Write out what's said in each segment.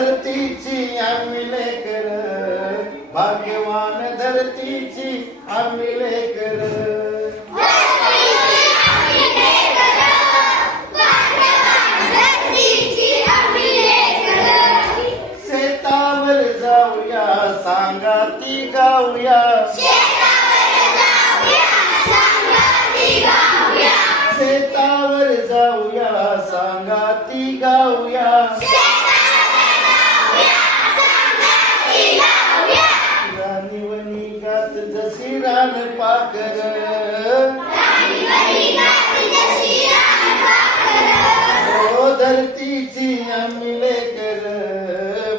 धरतीची आम्ही लेकर, भाग्यवान धरतीची आम्ही लेकर. शेतावर जाऊया सांगाती गाऊया, शेतावर जाऊया सांगाती गाऊया. राणीवणी गात जशी रान पाकर, ओ धरतीची आम्ही लेकर,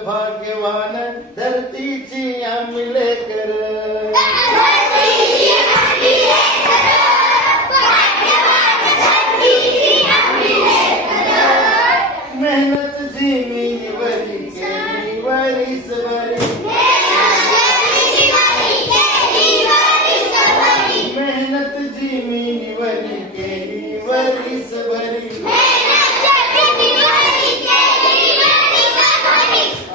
भाग्यवान धरतीची आम्ही लेकर. मेहनत जिमीवरी केली वरीसभरी, मेहनत जिमीवरी केली वरीसभरी.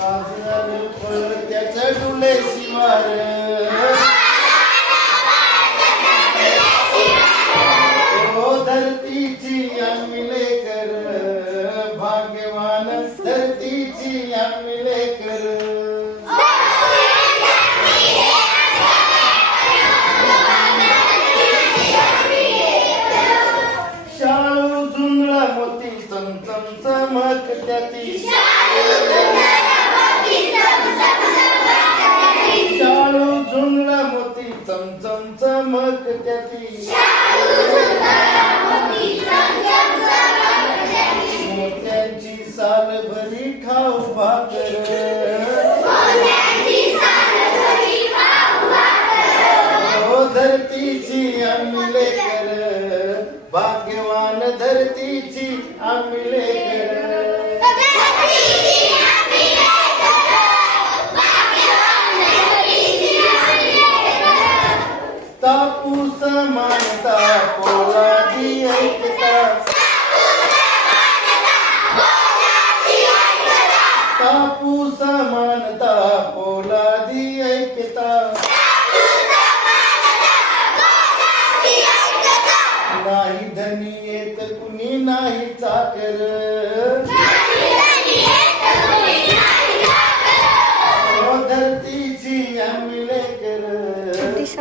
आज आलं फळ त्याच्या डुले शिवार, ओ धरतीची आम्ही लेकर, भाग्यवान धरतीची आम्ही लेकर. शाळू झुंजळा मोती चमचम चमक त्याती, शाळू झुंजळा मोती चमचम चमक त्याती. मोत्यांची साल भरी खाऊ भाकर, ओ धरतीची आम्ही लेकर, भाग्यवान धरतीची आम्ही लेकर. तापू समानता पोलादी ऐकता, तापू समानता पोलादी ऐकता. नाही धनी येत कुणी नाही चाकर, ओ धरतीची आम्ही लेकर,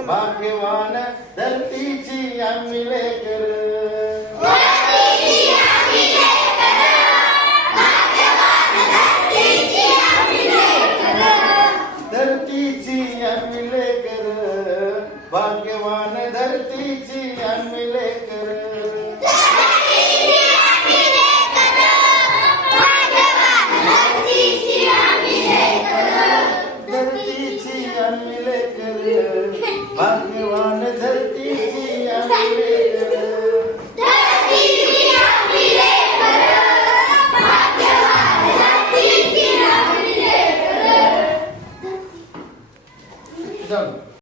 भाग्यवान धरतीची आम्ही लेकर. धरतीची आम्ही लेकर, भाग्यवान धरतीची आम्ही लेकर. धरतीची आम्ही लेकर, भाग्यवान धरतीची आम्ही लेकर.